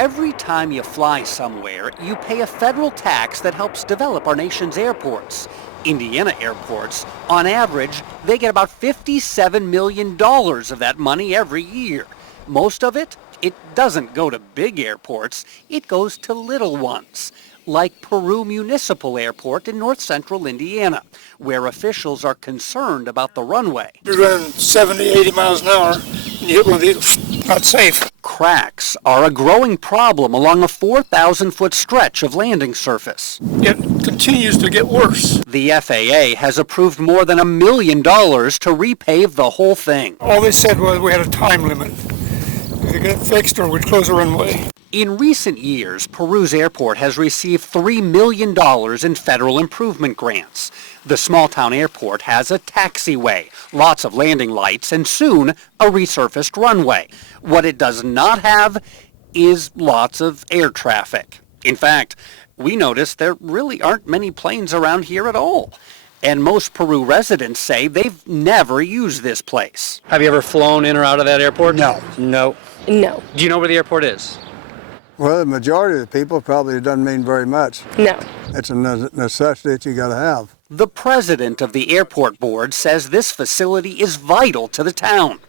Every time you fly somewhere, you pay a federal tax that helps develop our nation's airports. Indiana airports, on average, they get about $57 million of that money every year. Most of it doesn't go to big airports, it goes to little ones, like Peru Municipal Airport in north central Indiana, where officials are concerned about the runway. You're running 70, 80 miles an hour, and you hit one of these, not safe. Cracks are a growing problem along a 4,000-foot stretch of landing surface. It continues to get worse. The FAA has approved more than $1 million to repave the whole thing. All they said was we had a time limit. Either get it fixed or we'd close the runway. In recent years, Peru's airport has received $3 million in federal improvement grants. The small-town airport has a taxiway, lots of landing lights, and soon a resurfaced runway. What it does not have is lots of air traffic. In fact, we noticed there really aren't many planes around here at all. And most Peru residents say they've never used this place. Have you ever flown in or out of that airport? No. No. No. Do you know where the airport is? Well, the majority of the people probably it doesn't mean very much. No. It's a necessity that you got to have. The president of the airport board says this facility is vital to the town.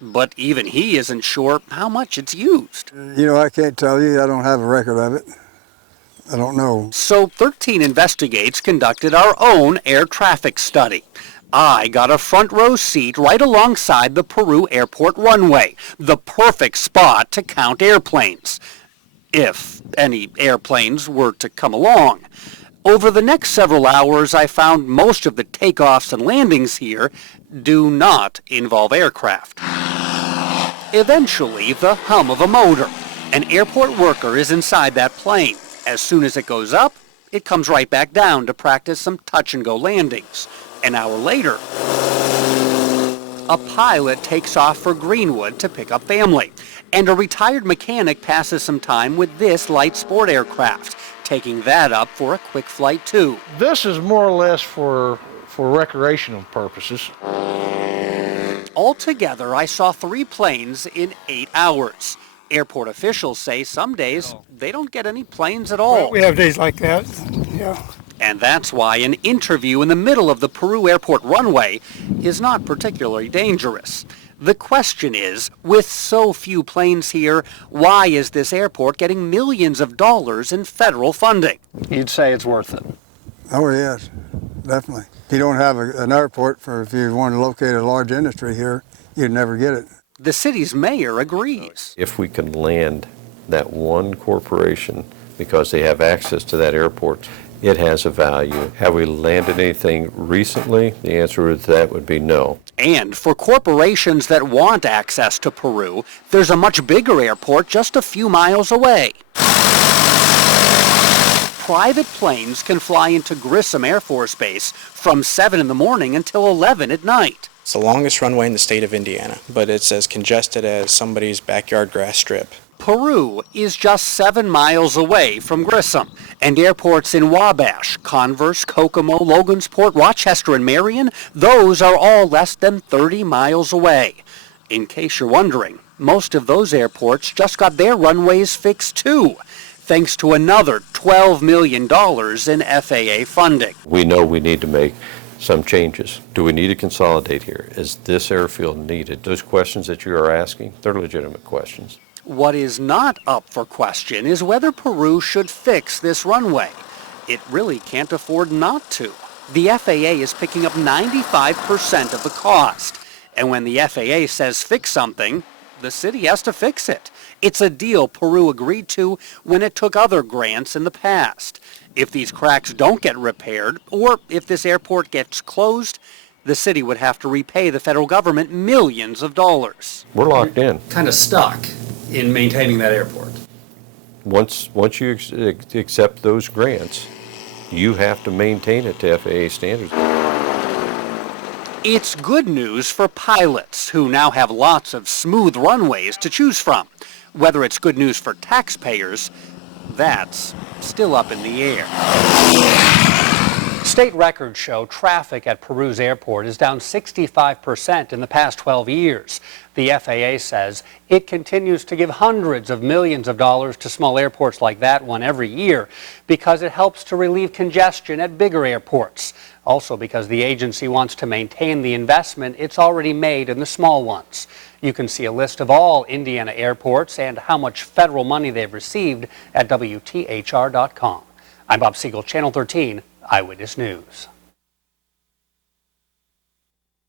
But even he isn't sure how much it's used. You know, I can't tell you. I don't have a record of it. I don't know. So 13 Investigates conducted our own air traffic study. I got a front row seat right alongside the Peru airport runway, the perfect spot to count airplanes, if any airplanes were to come along. Over the next several hours, I found most of the takeoffs and landings here do not involve aircraft. Eventually, the hum of a motor. An airport worker is inside that plane. As soon as it goes up, it comes right back down to practice some touch-and-go landings. An hour later, a pilot takes off for Greenwood to pick up family, and a retired mechanic passes some time with this light sport aircraft, taking that up for a quick flight too. This is more or less for recreational purposes. Altogether, I saw 3 planes in 8 hours. Airport officials say some days they don't get any planes at all. Well, we have days like that, yeah. And that's why an interview in the middle of the Peru airport runway is not particularly dangerous. The question is, with so few planes here, why is this airport getting millions of dollars in federal funding? You'd say it's worth it. Oh, yes, definitely. If you don't have an airport if you want to locate a large industry here, you'd never get it. The city's mayor agrees. If we can land that one corporation because they have access to that airport, it has a value. Have we landed anything recently? The answer to that would be no. And for corporations that want access to Peru, there's a much bigger airport just a few miles away. Private planes can fly into Grissom Air Force Base from 7 in the morning until 11 at night. It's the longest runway in the state of Indiana, but it's as congested as somebody's backyard grass strip. Peru is just 7 miles away from Grissom, and airports in Wabash, Converse, Kokomo, Logansport, Rochester, and Marion, those are all less than 30 miles away. In case you're wondering, most of those airports just got their runways fixed too, thanks to another $12 million in FAA funding. We know we need to make some changes. Do we need to consolidate here? Is this airfield needed? Those questions that you are asking, they're legitimate questions. What is not up for question is whether Peru should fix this runway. It really can't afford not to. The FAA is picking up 95% of the cost. And when the FAA says fix something, the city has to fix it. It's a deal Peru agreed to when it took other grants in the past. If these cracks don't get repaired, or if this airport gets closed, the city would have to repay the federal government millions of dollars. We're locked in. Kind of stuck in maintaining that airport. Once you accept those grants, you have to maintain it to FAA standards. It's good news for pilots who now have lots of smooth runways to choose from. Whether it's good news for taxpayers, that's still up in the air. State records show traffic at Peru's airport is down 65% in the past 12 years. The FAA says it continues to give hundreds of millions of dollars to small airports like that one every year because it helps to relieve congestion at bigger airports. Also because the agency wants to maintain the investment it's already made in the small ones. You can see a list of all Indiana airports and how much federal money they've received at WTHR.com. I'm Bob Siegel, Channel 13 Eyewitness News.